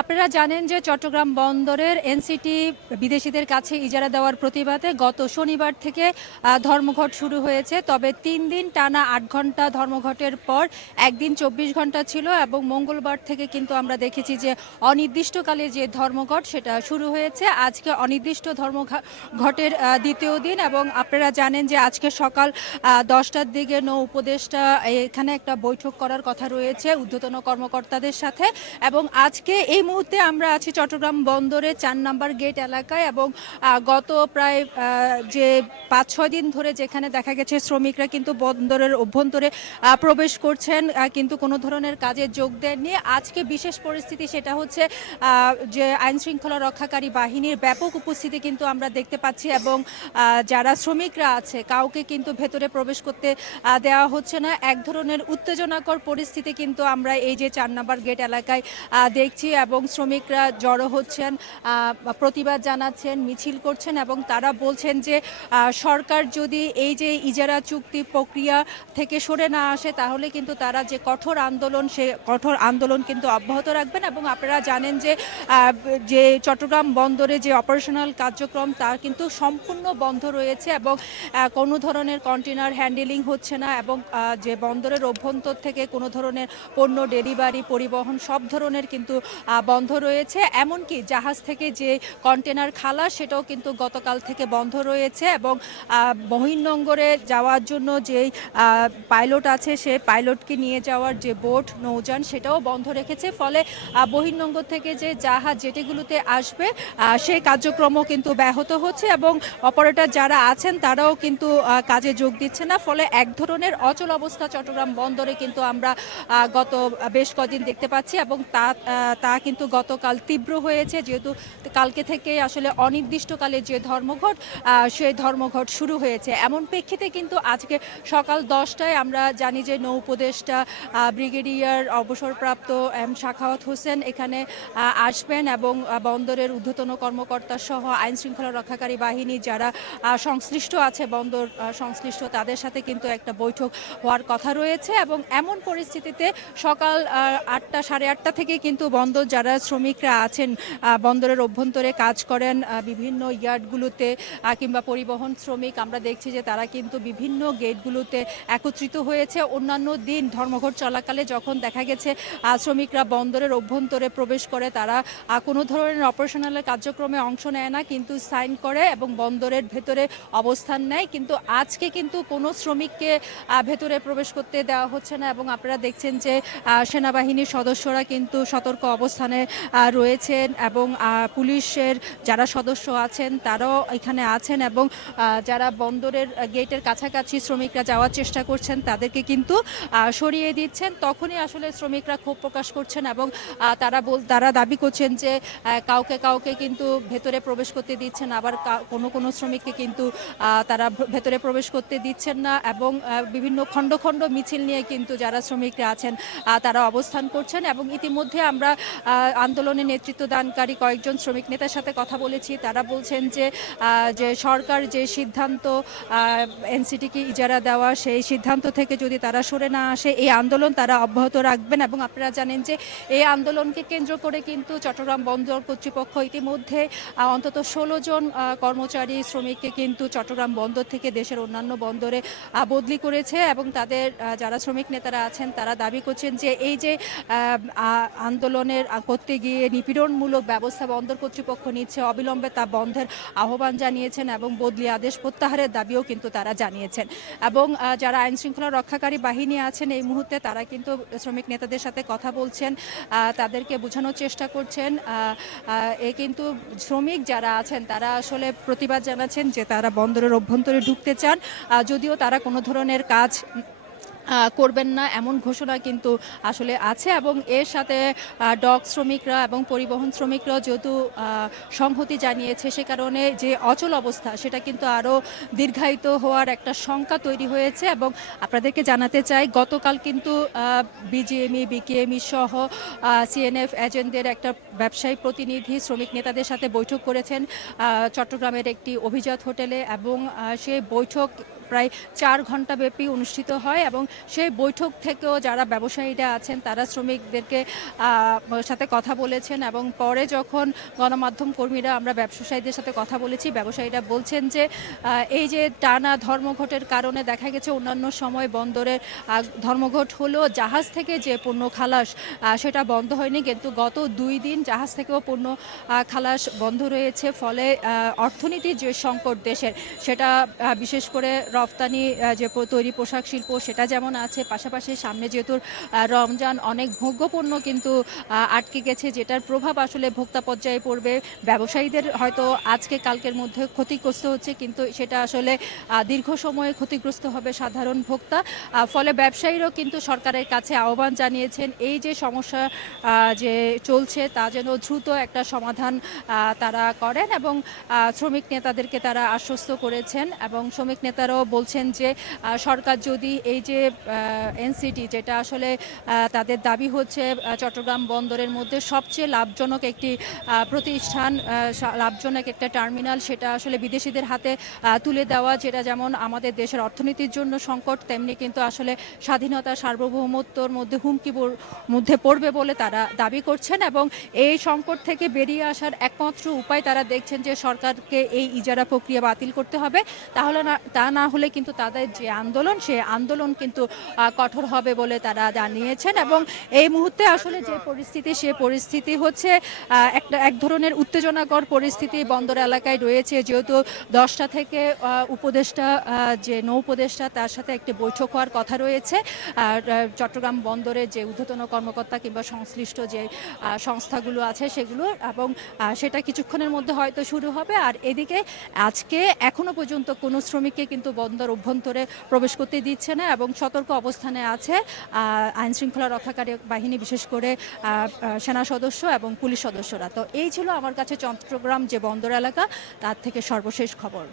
আপনারা জানেন যে চট্টগ্রাম বন্দরের এনসিটি বিদেশিদের কাছে ইজারা দেওয়ার প্রতিবাদে গত শনিবার থেকে ধর্মঘট শুরু হয়েছে। তবে ৩ দিন টানা ৮ ঘন্টা ধর্মঘটের পর একদিন ২৪ ঘন্টা ছিল এবং মঙ্গলবার থেকে কিন্তু আমরা দেখেছি যে অনির্দিষ্টকালে যে ধর্মঘট সেটা শুরু হয়েছে। আজকে অনির্দিষ্ট ধর্মঘটের দ্বিতীয় দিন এবং আপনারা জানেন যে আজকে সকাল ১০টার দিকে নৌ উপদেষ্টা এখানে একটা বৈঠক করার কথা রয়েছে ঊর্ধ্বতন কর্মকর্তাদের সাথে। এবং আজকে এই মুহূর্তে আমরা আছি চট্টগ্রাম বন্দরে ৪ নম্বর গেট এলাকায় এবং গত প্রায় যে ৫-৬ দিন ধরে যেখানে দেখা গেছে শ্রমিকরা কিন্তু বন্দরের অভ্যন্তরে প্রবেশ করছেন কিন্তু কোনো ধরনের কাজে যোগ দেননি। আজকে বিশেষ পরিস্থিতি সেটা হচ্ছে যে আইন শৃঙ্খলা রক্ষাকারী বাহিনীর ব্যাপক উপস্থিতি কিন্তু আমরা দেখতে পাচ্ছি এবং যারা শ্রমিকরা আছে কাউকে কিন্তু ভেতরে প্রবেশ করতে দেওয়া হচ্ছে না। এক ধরনের উত্তেজনাকর পরিস্থিতি কিন্তু আমরা এই যে ৪ নম্বর গেট এলাকায় দেখছি এবং শ্রমিকরা জড়ো হচ্ছেন, প্রতিবাদ জানাচ্ছেন, মিছিল করছেন এবং তারা বলছেন যে সরকার যদি এই যে ইজারা চুক্তি প্রক্রিয়া থেকে সরে না আসে তাহলে কিন্তু তারা যে কঠোর আন্দোলন সে কঠোর আন্দোলন কিন্তু অব্যাহত রাখবেন। এবং আপনারা জানেন যে চট্টগ্রাম বন্দরে যে অপারেশনাল কার্যক্রম তা কিন্তু সম্পূর্ণ বন্ধ রয়েছে এবং কোনো ধরনের কন্টেনার হ্যান্ডেলিং হচ্ছে না এবং যে বন্দরের অভ্যন্তর থেকে কোনো ধরনের পণ্য ডেলিভারি পরিবহন সব ধরনের কিন্তু বন্ধ রয়েছে। এমনকি জাহাজ থেকে যে কন্টেনার খালাস সেটাও কিন্তু গতকাল থেকে বন্ধ রয়েছে এবং বহির্নোঙরে যাওয়ার জন্য যেই পাইলট আছে সে পাইলটকে নিয়ে যাওয়ার যে বোট নৌযান সেটাও বন্ধ রেখেছে। ফলে বহির্নোঙর থেকে যে জাহাজ যেটিগুলোতে আসবে সেই কার্যক্রমও কিন্তু ব্যাহত হচ্ছে এবং অপারেটর যারা আছেন তারাও কিন্তু কাজে যোগ দিচ্ছে না। ফলে এক ধরনের অচল অবস্থা চট্টগ্রাম বন্দরে কিন্তু আমরা গত বেশ কদিন দেখতে পাচ্ছি এবং তা কিন্তু গতকাল তীব্র হয়েছে যেহেতু কালকে থেকে আসলে অনির্দিষ্টকালে যে ধর্মঘট সেই ধর্মঘট শুরু হয়েছে। এমন প্রেক্ষিতে কিন্তু আজকে সকাল 10টায় আমরা জানি যে নৌ উপদেষ্টা ব্রিগেডিয়ার অবসরপ্রাপ্ত এম সাখাওয়াত হোসেন এখানে আসবেন এবং বন্দরের ঊর্ধ্বতন কর্মকর্তা সহ আইন শৃঙ্খলা রক্ষাকারী বাহিনী যারা সংশ্লিষ্ট আছে বন্দর সংশ্লিষ্ট তাদের সাথে কিন্তু একটা বৈঠক হওয়ার কথা রয়েছে। এবং এমন পরিস্থিতিতে সকাল 8টা সাড়ে 8টা থেকে কিন্তু বন্দর যারা শ্রমিকরা আছেন বন্দরের অভ্যন্তরে কাজ করেন বিভিন্ন ইয়ার্ডগুলোতে কিংবা পরিবহন শ্রমিক আমরা দেখছি যে তারা কিন্তু বিভিন্ন গেটগুলোতে একত্রিত হয়েছে। অন্যান্য দিন ধর্মঘট চলাকালে যখন দেখা গেছে শ্রমিকরা বন্দরের অভ্যন্তরে প্রবেশ করে তারা কোনো ধরনের অপারেশনাল কার্যক্রমে অংশ নেয় না কিন্তু সাইন করে এবং বন্দরের ভেতরে অবস্থান নেয়। কিন্তু আজকে কিন্তু কোনো শ্রমিককে ভেতরে প্রবেশ করতে দেওয়া হচ্ছে না এবং আপনারা দেখছেন যে সেনাবাহিনীর সদস্যরা কিন্তু সতর্ক অবস্থানে রয়েছেন এবং পুলিশের যারা সদস্য আছেন তারাও এখানে আছেন এবং যারা বন্দরের গেটের কাছাকাছি শ্রমিকরা যাওয়ার চেষ্টা করছেন তাদেরকে কিন্তু সরিয়ে দিচ্ছেন। তখনই আসলে শ্রমিকরা ক্ষোভ প্রকাশ করছেন এবং তারা দাবি করছেন যে কাউকে কিন্তু ভেতরে প্রবেশ করতে দিচ্ছেন, আবার কোনো শ্রমিককে কিন্তু তারা ভেতরে প্রবেশ করতে দিচ্ছেন না এবং বিভিন্ন খণ্ড খণ্ড মিছিল নিয়ে কিন্তু যারা শ্রমিকরা আছেন তারা অবস্থান করছেন। এবং ইতিমধ্যে আমরা আন্দোলনে নেতৃত্ব দানকারী কয়েকজন শ্রমিক নেতার সাথে কথা বলেছি। তারা বলছেন যে সরকার যে সিদ্ধান্ত এনসিটিকে ইজারা দেওয়া সেই সিদ্ধান্ত থেকে যদি তারা সরে না আসে এই আন্দোলন তারা অব্যাহত রাখবেন। এবং আপনারা জানেন যে এই আন্দোলনকে কেন্দ্র করে কিন্তু চট্টগ্রাম বন্দর কর্তৃপক্ষ ইতিমধ্যে অন্তত 16 জন কর্মচারী শ্রমিককে কিন্তু চট্টগ্রাম বন্দর থেকে দেশের অন্যান্য বন্দরে বদলি করেছে এবং তাদের যারা শ্রমিক নেতারা আছেন তারা দাবি করছেন যে এই যে আন্দোলনের করতে গিয়ে নিপীড়নমূলক ব্যবস্থা বন্দর কর্তৃপক্ষ নিচ্ছে অবিলম্বে তা বন্ধের আহ্বান জানিয়েছেন এবং বদলি আদেশ প্রত্যাহারের দাবিও কিন্তু তারা জানিয়েছেন। এবং যারা আইন শৃঙ্খলা রক্ষাকারী বাহিনী আছেন এই মুহূর্তে তারা কিন্তু শ্রমিক নেতাদের সাথে কথা বলছেন, তাদেরকে বোঝানোর চেষ্টা করছেন। কিন্তু শ্রমিক যারা আছেন তারা আসলে প্রতিবাদ জানাচ্ছেন যে তারা বন্দরের অভ্যন্তরে ঢুকতে চান, যদিও তারা কোনো ধরনের কাজ করবেন না এমন ঘোষণা কিন্তু আসলে আছে। এবং এর সাথে ডক শ্রমিকরা এবং পরিবহন শ্রমিকরাও যেহেতু সংহতি জানিয়েছে সে কারণে যে অচল অবস্থা সেটা কিন্তু আরও দীর্ঘায়িত হওয়ার একটা শঙ্কা তৈরি হয়েছে। এবং আপনাদেরকে জানাতে চাই গতকাল কিন্তু বিজিএমই বিকেএমই সহ সিএনএফ এজেন্টদের একটা ব্যবসায়ী প্রতিনিধি শ্রমিক নেতাদের সাথে বৈঠক করেছেন চট্টগ্রামের একটি অভিজাত হোটেলে এবং সেই বৈঠক প্রায় 4 ঘন্টা ব্যাপী অনুষ্ঠিত হয় এবং সেই বৈঠক থেকেও যারা ব্যবসায়ীরা আছেন তারা শ্রমিকদেরকে সাথে কথা বলেছেন এবং পরে যখন গণমাধ্যম কর্মীরা আমরা ব্যবসায়ীদের সাথে কথা বলেছি, ব্যবসায়ীরা বলছেন যে এই যে টানা ধর্মঘটের কারণে দেখা গেছে অন্যান্য সময় বন্দরের ধর্মঘট হলো, জাহাজ থেকে যে পণ্য খালাস সেটা বন্ধ হয়নি, কিন্তু গত 2 দিন জাহাজ থেকেও পণ্য খালাস বন্ধ রয়েছে। ফলে অর্থনীতির যে সংকট দেশের, সেটা বিশেষ করে রফতানি যে তৈরি পোশাক শিল্প সেটা যেমন আছে, পাশাপাশি সামনে যেহেতু রমজান, অনেক ভোগ্যপণ্য কিন্তু আটকে গেছে, যেটার প্রভাব আসলে ভোক্তা পর্যায়ে পড়বে। ব্যবসায়ীদের হয়তো আজকে কালকের মধ্যে ক্ষতিগ্রস্ত হচ্ছে, কিন্তু সেটা আসলে দীর্ঘ সময়ে ক্ষতিগ্রস্ত হবে সাধারণ ভোক্তা। ফলে ব্যবসায়ীরাও কিন্তু সরকারের কাছে আহ্বান জানিয়েছেন এই যে সমস্যা যে চলছে তা যেন দ্রুত একটা সমাধান তারা করেন এবং শ্রমিক নেতাদেরকে তারা আশ্বস্ত করেছেন। এবং শ্রমিক নেতারাও বলছেন যে সরকার যদি এই যে এনসিটি, যেটা আসলে তাদের দাবি হচ্ছে চট্টগ্রাম বন্দরের মধ্যে সবচেয়ে লাভজনক একটি প্রতিষ্ঠান, লাভজনক একটা টার্মিনাল, সেটা আসলে বিদেশিদের হাতে তুলে দেওয়া, যেটা যেমন আমাদের দেশের অর্থনীতির জন্য সংকট, তেমনি কিন্তু আসলে স্বাধীনতা সার্বভৌমত্বর মধ্যে হুমকির মধ্যে পড়বে বলে তারা দাবি করছেন। এবং এই সংকট থেকে বেরিয়ে আসার একমাত্র উপায় তারা দেখছেন যে সরকারকে এই ইজারা প্রক্রিয়া বাতিল করতে হবে, তাহলে তা না হলে কিন্তু তাদের যে আন্দোলন, সেই আন্দোলন কিন্তু কঠোর হবে বলে তারা জানিয়েছেন। এবং এই মুহূর্তে আসলে যে পরিস্থিতি, সে পরিস্থিতি হচ্ছে এক ধরনের উত্তেজনাকর পরিস্থিতি বন্দর এলাকায় রয়েছে, যেহেতু 10টা থেকে উপদেষ্টা, যে নৌ উপদেষ্টা, তার সাথে একটি বৈঠক হওয়ার কথা রয়েছে চট্টগ্রাম বন্দরের যে ঊর্ধ্বতন কর্মকর্তা কিংবা সংশ্লিষ্ট যে সংস্থাগুলো আছে সেগুলো, এবং সেটা কিছুক্ষণের মধ্যে হয়তো শুরু হবে। আর এদিকে আজকে এখনো পর্যন্ত কোনো শ্রমিককে কিন্তু বন্দর অভ্যন্তরে প্রবেশ করতে দিচ্ছে না এবং সতর্ক অবস্থানে আছে আইন শৃঙ্খলা রক্ষাকারী বাহিনী, বিশেষ করে সেনা সদস্য এবং পুলিশ সদস্যরা। তো এই ছিল আমার কাছে চট্টগ্রাম যে বন্দর এলাকা তার থেকে সর্বশেষ খবর।